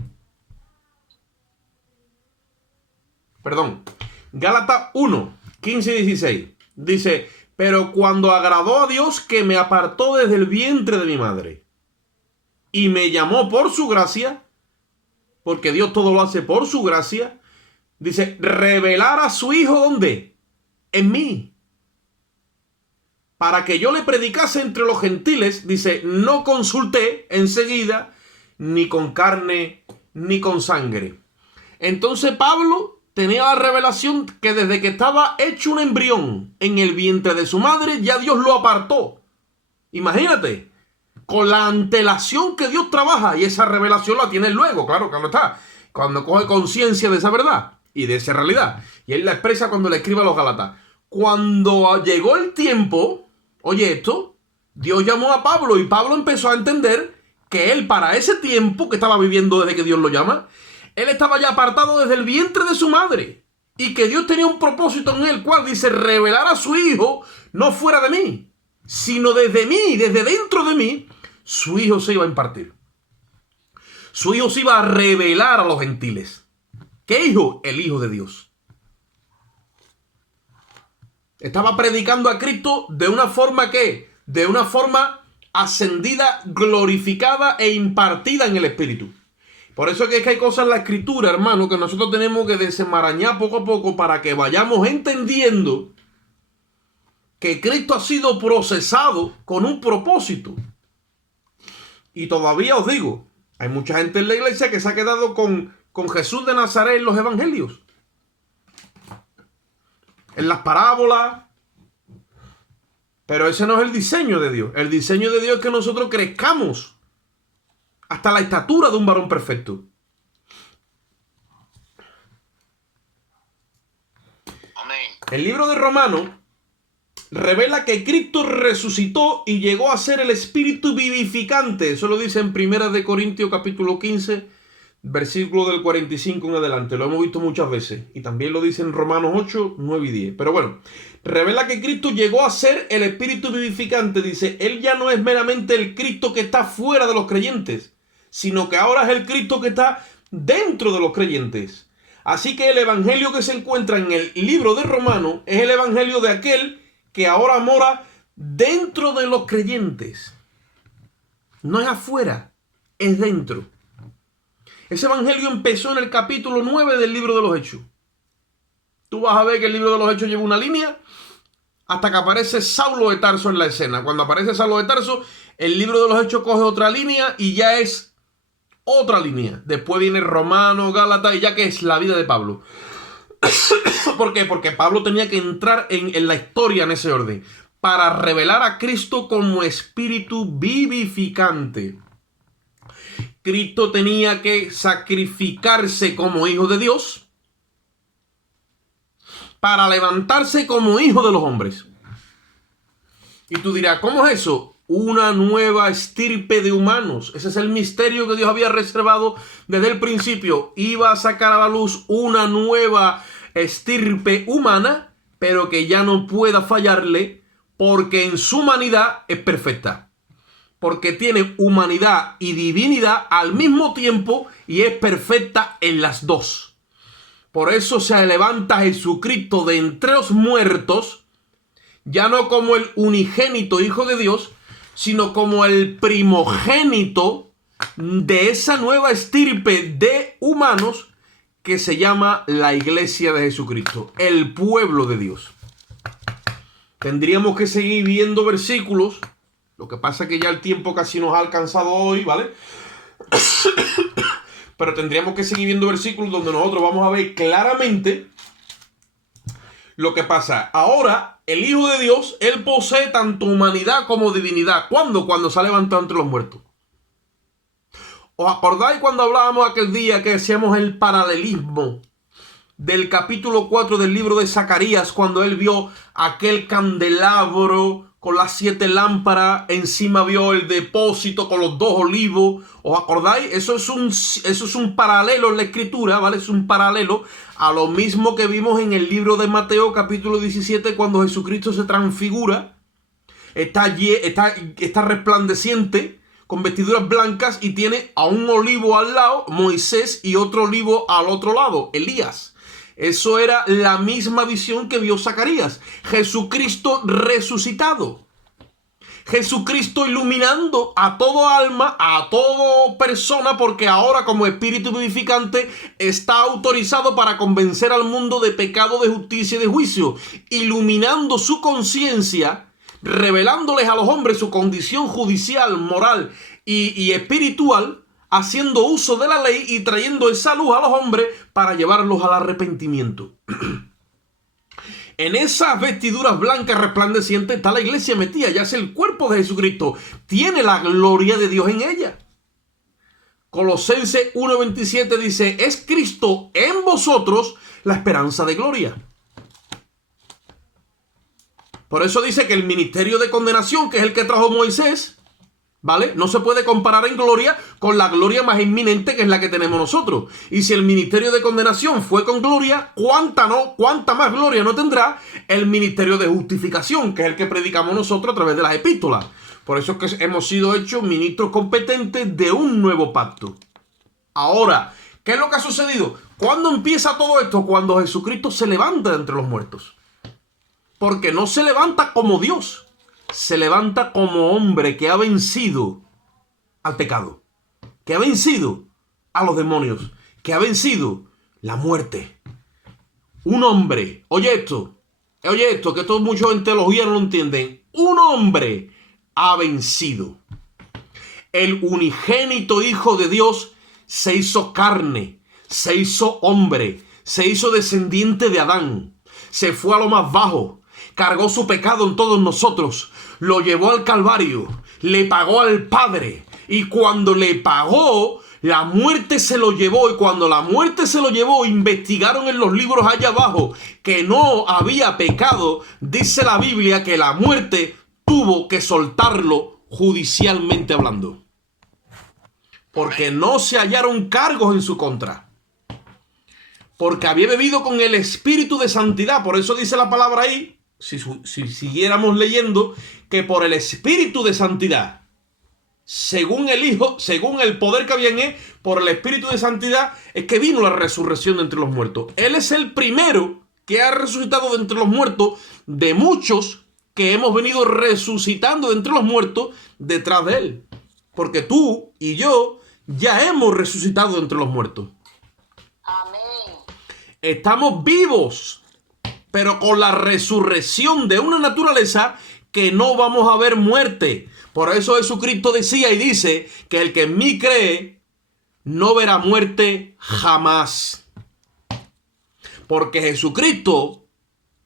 Perdón, Gálatas 1, 15 y 16. Dice, pero cuando agradó a Dios que me apartó desde el vientre de mi madre y me llamó por su gracia, porque Dios todo lo hace por su gracia, dice, revelar a su Hijo, ¿dónde? En mí. Para que yo le predicase entre los gentiles, dice, no consulté enseguida ni con carne ni con sangre. Entonces Pablo tenía la revelación que desde que estaba hecho un embrión en el vientre de su madre, ya Dios lo apartó. Imagínate, con la antelación que Dios trabaja, y esa revelación la tiene luego, claro está, cuando coge conciencia de esa verdad y de esa realidad. Y él la expresa cuando le escribe a los Gálatas. Cuando llegó el tiempo, oye esto, Dios llamó a Pablo y Pablo empezó a entender que él para ese tiempo que estaba viviendo desde que Dios lo llama, él estaba ya apartado desde el vientre de su madre y que Dios tenía un propósito en el cual dice revelar a su Hijo no fuera de mí, sino desde mí, desde dentro de mí, su Hijo se iba a impartir. Su Hijo se iba a revelar a los gentiles. ¿Qué Hijo? El Hijo de Dios. Estaba predicando a Cristo de una forma ¿qué? De una forma ascendida, glorificada e impartida en el Espíritu. Por eso es que hay cosas en la escritura, hermano, que nosotros tenemos que desenmarañar poco a poco para que vayamos entendiendo que Cristo ha sido procesado con un propósito. Y todavía os digo, hay mucha gente en la iglesia que se ha quedado con Jesús de Nazaret en los evangelios, en las parábolas. Pero ese no es el diseño de Dios. El diseño de Dios es que nosotros crezcamos hasta la estatura de un varón perfecto. Amén. El libro de Romanos revela que Cristo resucitó y llegó a ser el espíritu vivificante. Eso lo dice en 1 Corintios capítulo 15, versículo del 45 en adelante. Lo hemos visto muchas veces. Y también lo dice en Romanos 8, 9 y 10. Pero bueno, revela que Cristo llegó a ser el espíritu vivificante. Dice, Él ya no es meramente el Cristo que está fuera de los creyentes, sino que ahora es el Cristo que está dentro de los creyentes. Así que el evangelio que se encuentra en el libro de Romanos es el evangelio de aquel que ahora mora dentro de los creyentes. No es afuera, es dentro. Ese evangelio empezó en el capítulo 9 del libro de los Hechos. Tú vas a ver que el libro de los Hechos lleva una línea hasta que aparece Saulo de Tarso en la escena. Cuando aparece Saulo de Tarso, el libro de los Hechos coge otra línea y ya es otra línea. Después viene Romano, Gálatas y ya que es la vida de Pablo. ¿Por qué? Porque Pablo tenía que entrar en la historia en ese orden para revelar a Cristo como espíritu vivificante. Cristo tenía que sacrificarse como hijo de Dios para levantarse como hijo de los hombres. Y tú dirás, ¿cómo es eso? Una nueva estirpe de humanos. Ese es el misterio que Dios había reservado desde el principio. Iba a sacar a la luz una nueva estirpe humana, pero que ya no pueda fallarle, porque en su humanidad es perfecta. Porque tiene humanidad y divinidad al mismo tiempo y es perfecta en las dos. Por eso se levanta Jesucristo de entre los muertos, ya no como el unigénito Hijo de Dios, sino como el primogénito de esa nueva estirpe de humanos que se llama la Iglesia de Jesucristo, el pueblo de Dios. Tendríamos que seguir viendo versículos. Lo que pasa es que ya el tiempo casi nos ha alcanzado hoy, ¿vale? Pero tendríamos que seguir viendo versículos donde nosotros vamos a ver claramente lo que pasa. Ahora, el Hijo de Dios, Él posee tanto humanidad como divinidad. ¿Cuándo? Cuando se ha levantado entre los muertos. ¿Os acordáis cuando hablábamos aquel día que hacíamos el paralelismo del capítulo 4 del libro de Zacarías, cuando él vio aquel candelabro con las 7 lámparas, encima vio el depósito con los 2 olivos? ¿Os acordáis? Eso es un paralelo en la escritura, ¿vale? Es un paralelo a lo mismo que vimos en el libro de Mateo capítulo 17, cuando Jesucristo se transfigura. Está resplandeciente, con vestiduras blancas, y tiene a un olivo al lado, Moisés, y otro olivo al otro lado, Elías. Eso era la misma visión que vio Zacarías. Jesucristo resucitado. Jesucristo iluminando a todo alma, a toda persona, porque ahora como espíritu vivificante está autorizado para convencer al mundo de pecado, de justicia y de juicio. Iluminando su conciencia, revelándoles a los hombres su condición judicial, moral y espiritual, haciendo uso de la ley y trayendo esa luz a los hombres para llevarlos al arrepentimiento. En esas vestiduras blancas resplandecientes está la iglesia metida, ya es el cuerpo de Jesucristo. Tiene la gloria de Dios en ella. Colosenses 1:27 dice, es Cristo en vosotros la esperanza de gloria. Por eso dice que el ministerio de condenación, que es el que trajo Moisés, ¿vale? No se puede comparar en gloria con la gloria más inminente, que es la que tenemos nosotros. Y si el ministerio de condenación fue con gloria, ¿cuánta más gloria no tendrá el ministerio de justificación, que es el que predicamos nosotros a través de las epístolas? Por eso es que hemos sido hechos ministros competentes de un nuevo pacto. Ahora, ¿qué es lo que ha sucedido? ¿Cuándo empieza todo esto? Cuando Jesucristo se levanta de entre los muertos. Porque no se levanta como Dios. Se levanta como hombre que ha vencido al pecado, que ha vencido a los demonios, que ha vencido la muerte. Un hombre, oye esto, que todos muchos en teología no lo entienden. Un hombre ha vencido. El unigénito Hijo de Dios se hizo carne, se hizo hombre, se hizo descendiente de Adán, se fue a lo más bajo, cargó su pecado en todos nosotros, lo llevó al Calvario, le pagó al Padre, y cuando le pagó, la muerte se lo llevó, y cuando la muerte se lo llevó, investigaron en los libros allá abajo que no había pecado. Dice la Biblia que la muerte tuvo que soltarlo judicialmente hablando, porque no se hallaron cargos en su contra, porque había bebido con el espíritu de santidad. Por eso dice la palabra ahí, si siguiéramos leyendo, que por el espíritu de santidad, según el Hijo, según el poder que había en él, por el espíritu de santidad, es que vino la resurrección de entre los muertos. Él es el primero que ha resucitado de entre los muertos, de muchos que hemos venido resucitando de entre los muertos detrás de él. Porque tú y yo ya hemos resucitado de entre los muertos. Amén. Estamos vivos, pero con la resurrección de una naturaleza que no vamos a ver muerte. Por eso Jesucristo decía y dice que el que en mí cree no verá muerte jamás. Porque Jesucristo,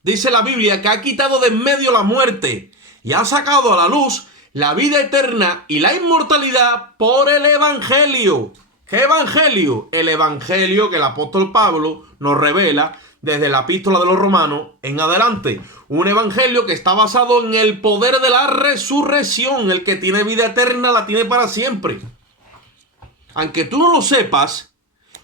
dice la Biblia, que ha quitado de en medio la muerte y ha sacado a la luz la vida eterna y la inmortalidad por el Evangelio. ¿Qué Evangelio? El Evangelio que el apóstol Pablo nos revela desde la epístola de los Romanos en adelante. Un evangelio que está basado en el poder de la resurrección. El que tiene vida eterna la tiene para siempre. Aunque tú no lo sepas,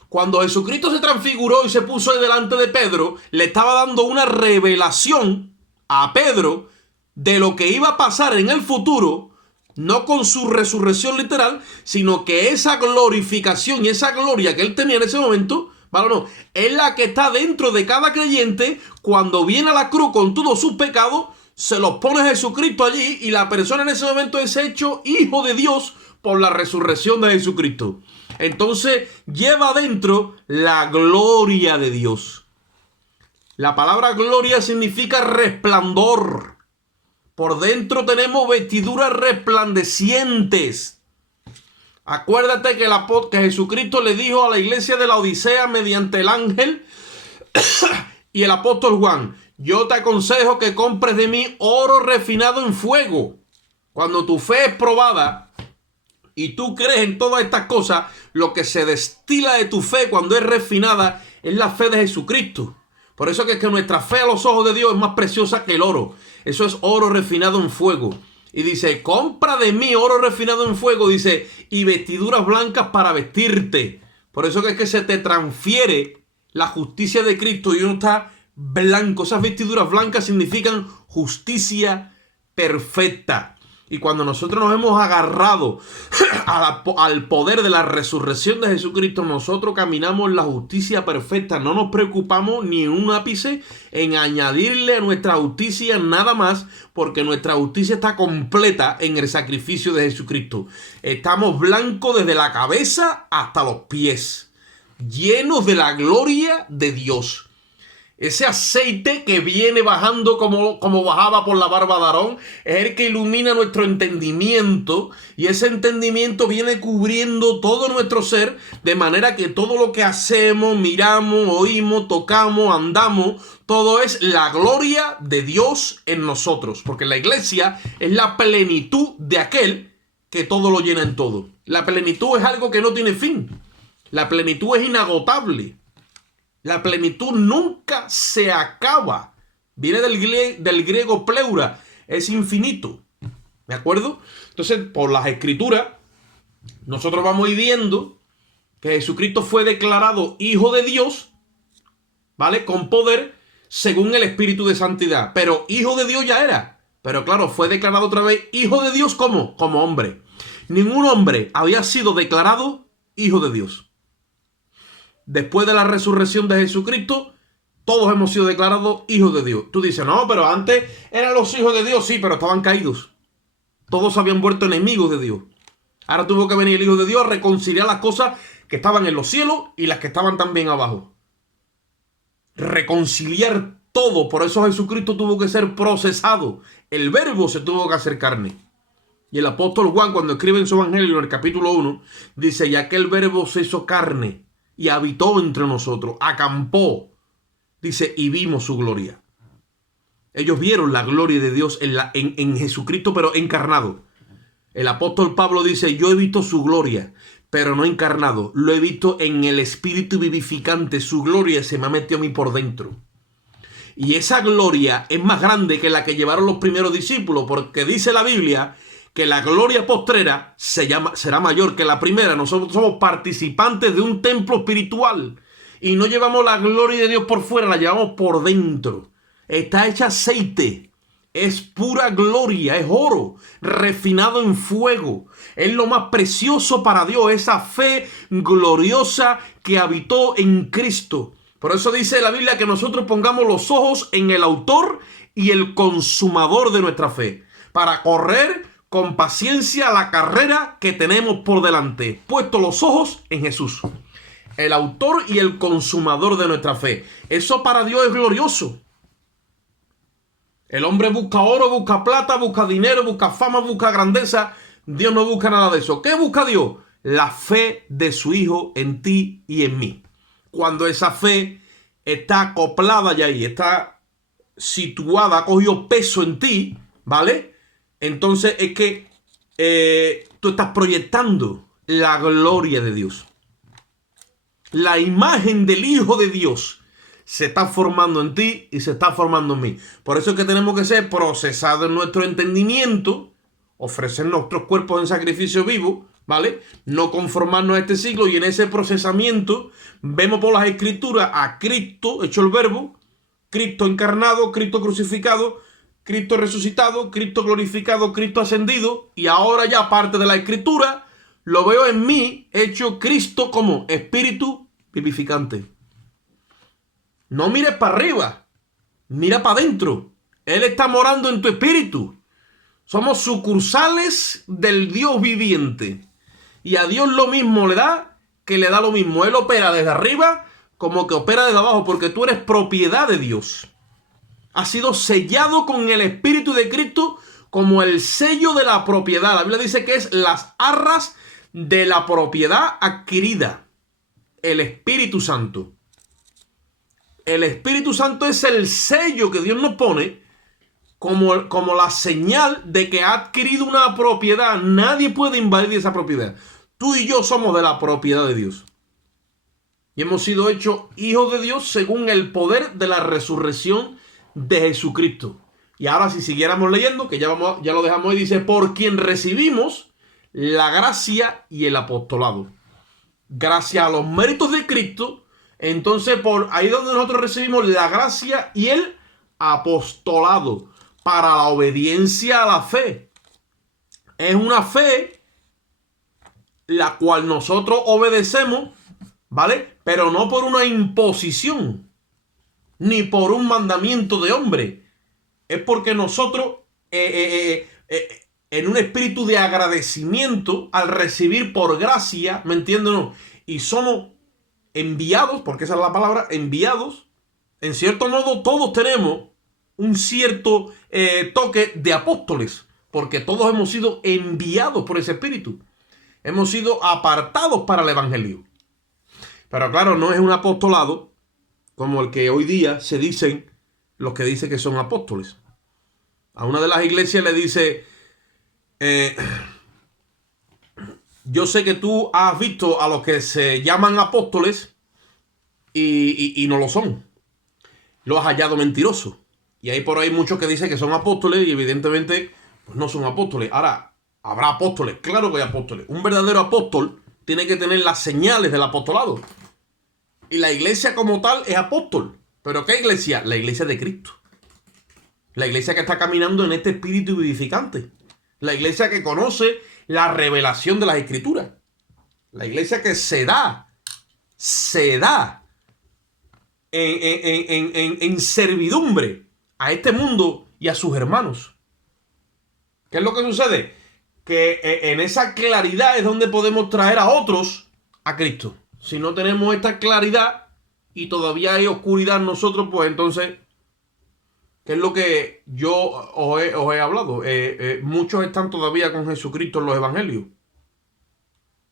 cuando Jesucristo se transfiguró y se puso ahí delante de Pedro, le estaba dando una revelación a Pedro de lo que iba a pasar en el futuro, no con su resurrección literal, sino que esa glorificación y esa gloria que él tenía en ese momento, ¿vale? No, es la que está dentro de cada creyente cuando viene a la cruz con todos sus pecados, se los pone Jesucristo allí y la persona en ese momento es hecho hijo de Dios por la resurrección de Jesucristo. Entonces lleva adentro la gloria de Dios. La palabra gloria significa resplandor. Por dentro tenemos vestiduras resplandecientes. Acuérdate que Jesucristo le dijo a la iglesia de la Odisea mediante el ángel y el apóstol Juan: yo te aconsejo que compres de mí oro refinado en fuego. Cuando tu fe es probada y tú crees en todas estas cosas, lo que se destila de tu fe cuando es refinada es la fe de Jesucristo. Por eso es que nuestra fe a los ojos de Dios es más preciosa que el oro. Eso es oro refinado en fuego. Y dice: compra de mí oro refinado en fuego, dice, y vestiduras blancas para vestirte. Por eso es que se te transfiere la justicia de Cristo y uno está blanco. Esas vestiduras blancas significan justicia perfecta. Y cuando nosotros nos hemos agarrado al poder de la resurrección de Jesucristo, nosotros caminamos en la justicia perfecta. No nos preocupamos ni un ápice en añadirle a nuestra justicia nada más, porque nuestra justicia está completa en el sacrificio de Jesucristo. Estamos blancos desde la cabeza hasta los pies, llenos de la gloria de Dios. Ese aceite que viene bajando como bajaba por la barba de Aarón es el que ilumina nuestro entendimiento, y ese entendimiento viene cubriendo todo nuestro ser, de manera que todo lo que hacemos, miramos, oímos, tocamos, andamos, todo es la gloria de Dios en nosotros, porque la iglesia es la plenitud de aquel que todo lo llena en todo. La plenitud es algo que no tiene fin. La plenitud es inagotable. La plenitud nunca se acaba. Viene del griego pleura, es infinito. ¿De acuerdo? Entonces, por las escrituras, nosotros vamos a ir viendo que Jesucristo fue declarado Hijo de Dios, ¿vale? Con poder, según el Espíritu de Santidad. Pero Hijo de Dios ya era. Pero claro, fue declarado otra vez Hijo de Dios, ¿cómo? Como hombre. Ningún hombre había sido declarado Hijo de Dios. Después de la resurrección de Jesucristo, todos hemos sido declarados hijos de Dios. Tú dices: no, pero antes eran los hijos de Dios. Sí, pero estaban caídos. Todos se habían vuelto enemigos de Dios. Ahora tuvo que venir el Hijo de Dios a reconciliar las cosas que estaban en los cielos y las que estaban también abajo. Reconciliar todo. Por eso Jesucristo tuvo que ser procesado. El verbo se tuvo que hacer carne. Y el apóstol Juan, cuando escribe en su evangelio en el capítulo 1, dice: ya que el verbo se hizo carne y habitó entre nosotros, acampó, dice, y vimos su gloria. Ellos vieron la gloria de Dios en Jesucristo, pero encarnado. El apóstol Pablo dice: yo he visto su gloria, pero no encarnado. Lo he visto en el espíritu vivificante. Su gloria se me ha metido a mí por dentro. Y esa gloria es más grande que la que llevaron los primeros discípulos, porque dice la Biblia que la gloria postrera será mayor que la primera. Nosotros somos participantes de un templo espiritual y no llevamos la gloria de Dios por fuera, la llevamos por dentro. Está hecha aceite, es pura gloria, es oro refinado en fuego. Es lo más precioso para Dios, esa fe gloriosa que habitó en Cristo. Por eso dice la Biblia que nosotros pongamos los ojos en el autor y el consumador de nuestra fe, para correr con paciencia la carrera que tenemos por delante. Puesto los ojos en Jesús, el autor y el consumador de nuestra fe. Eso para Dios es glorioso. El hombre busca oro, busca plata, busca dinero, busca fama, busca grandeza. Dios no busca nada de eso. ¿Qué busca Dios? La fe de su Hijo en ti y en mí. Cuando esa fe está acoplada ya ahí, está situada, ha cogido peso en ti, ¿vale? Entonces es que tú estás proyectando la gloria de Dios. La imagen del Hijo de Dios se está formando en ti y se está formando en mí. Por eso es que tenemos que ser procesados en nuestro entendimiento, ofrecer nuestros cuerpos en sacrificio vivo, ¿vale? No conformarnos a este siglo, y en ese procesamiento vemos por las Escrituras a Cristo hecho el verbo, Cristo encarnado, Cristo crucificado, Cristo resucitado, Cristo glorificado, Cristo ascendido, y ahora ya parte de la Escritura lo veo en mí hecho Cristo como espíritu vivificante. No mires para arriba, mira para adentro. Él está morando en tu espíritu. Somos sucursales del Dios viviente. Y a Dios lo mismo le da que le da lo mismo. Él opera desde arriba como que opera desde abajo, porque tú eres propiedad de Dios. Has sido sellado con el Espíritu de Cristo como el sello de la propiedad. La Biblia dice que es las arras de la propiedad adquirida. El Espíritu Santo. El Espíritu Santo es el sello que Dios nos pone como la señal de que ha adquirido una propiedad. Nadie puede invadir esa propiedad. Tú y yo somos de la propiedad de Dios. Y hemos sido hechos hijos de Dios según el poder de la resurrección de Jesucristo. Y ahora, si siguiéramos leyendo, que ya lo dejamos ahí, dice: por quien recibimos la gracia y el apostolado. Gracias a los méritos de Cristo. Entonces, por ahí donde nosotros recibimos la gracia y el apostolado para la obediencia a la fe. Es una fe la cual nosotros obedecemos, ¿vale? Pero no por una imposición, ni por un mandamiento de hombre. Es porque nosotros, en un espíritu de agradecimiento, al recibir por gracia, ¿me entienden? No? Y somos enviados, porque esa es la palabra, enviados. En cierto modo, todos tenemos un cierto toque de apóstoles, porque todos hemos sido enviados por ese espíritu. Hemos sido apartados para el evangelio. Pero claro, no es un apostolado como el que hoy día se dicen los que dicen que son apóstoles. A una de las iglesias le dice: yo sé que tú has visto a los que se llaman apóstoles y no lo son. Lo has hallado mentiroso. Y hay por ahí muchos que dicen que son apóstoles y evidentemente pues no son apóstoles. Ahora, ¿habrá apóstoles? Claro que hay apóstoles. Un verdadero apóstol tiene que tener las señales del apostolado. Y la iglesia como tal es apóstol. ¿Pero qué iglesia? La iglesia de Cristo. La iglesia que está caminando en este espíritu vivificante. La iglesia que conoce la revelación de las Escrituras. La iglesia que se da en servidumbre a este mundo y a sus hermanos. ¿Qué es lo que sucede? Que en esa claridad es donde podemos traer a otros a Cristo. si no tenemos esta claridad y todavía hay oscuridad en nosotros, pues entonces, ¿qué es lo que yo os he hablado? Muchos están todavía con Jesucristo en los evangelios.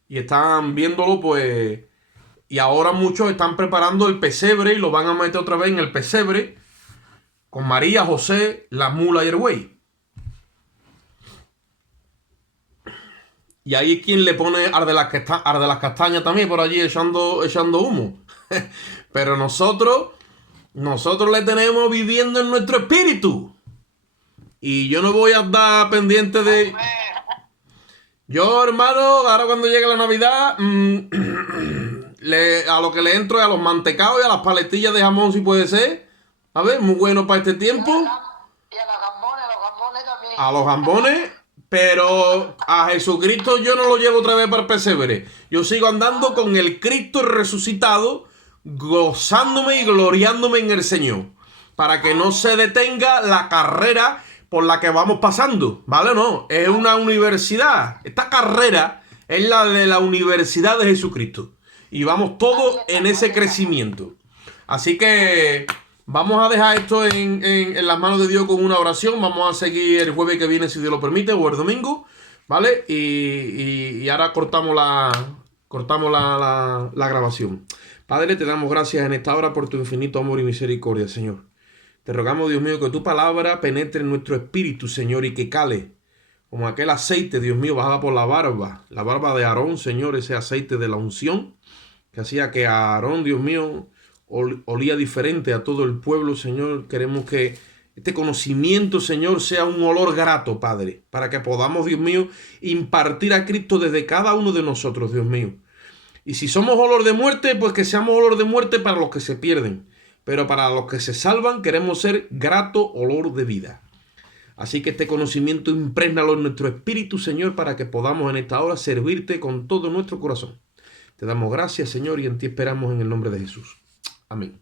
Y están viéndolo, pues... Y ahora muchos están preparando el pesebre y lo van a meter otra vez en el pesebre con María, José, la mula y el buey. Y ahí es quien le pone arde las castañas también por allí echando humo. Pero nosotros le tenemos viviendo en nuestro espíritu. Y yo no voy a estar pendiente de... Yo, hermano, ahora cuando llegue la Navidad, a lo que le entro es a los mantecados y a las paletillas de jamón, si puede ser. A ver, muy bueno para este tiempo. Y a los gambones también. A los jambones, pero a Jesucristo yo no lo llevo otra vez para el pesebre. Yo sigo andando con el Cristo resucitado, gozándome y gloriándome en el Señor. Para que no se detenga la carrera por la que vamos pasando, ¿vale? No, es una universidad. Esta carrera es la de la Universidad de Jesucristo. Y vamos todos en ese crecimiento. Así que vamos a dejar esto en las manos de Dios con una oración. Vamos a seguir el jueves que viene, si Dios lo permite, o el domingo, ¿vale? Y ahora cortamos la grabación. Padre, te damos gracias en esta hora por tu infinito amor y misericordia, Señor. Te rogamos, Dios mío, que tu palabra penetre en nuestro espíritu, Señor, y que cale como aquel aceite, Dios mío, bajaba por la barba de Aarón, Señor, ese aceite de la unción, que hacía que Aarón, Dios mío, olía diferente a todo el pueblo, Señor. Queremos que este conocimiento, Señor, sea un olor grato, Padre, para que podamos, Dios mío, impartir a Cristo desde cada uno de nosotros, Dios mío. Y si somos olor de muerte, pues que seamos olor de muerte para los que se pierden. Pero para los que se salvan, queremos ser grato olor de vida. Así que este conocimiento imprégnalo en nuestro espíritu, Señor, para que podamos en esta hora servirte con todo nuestro corazón. Te damos gracias, Señor, y en ti esperamos en el nombre de Jesús. Amén.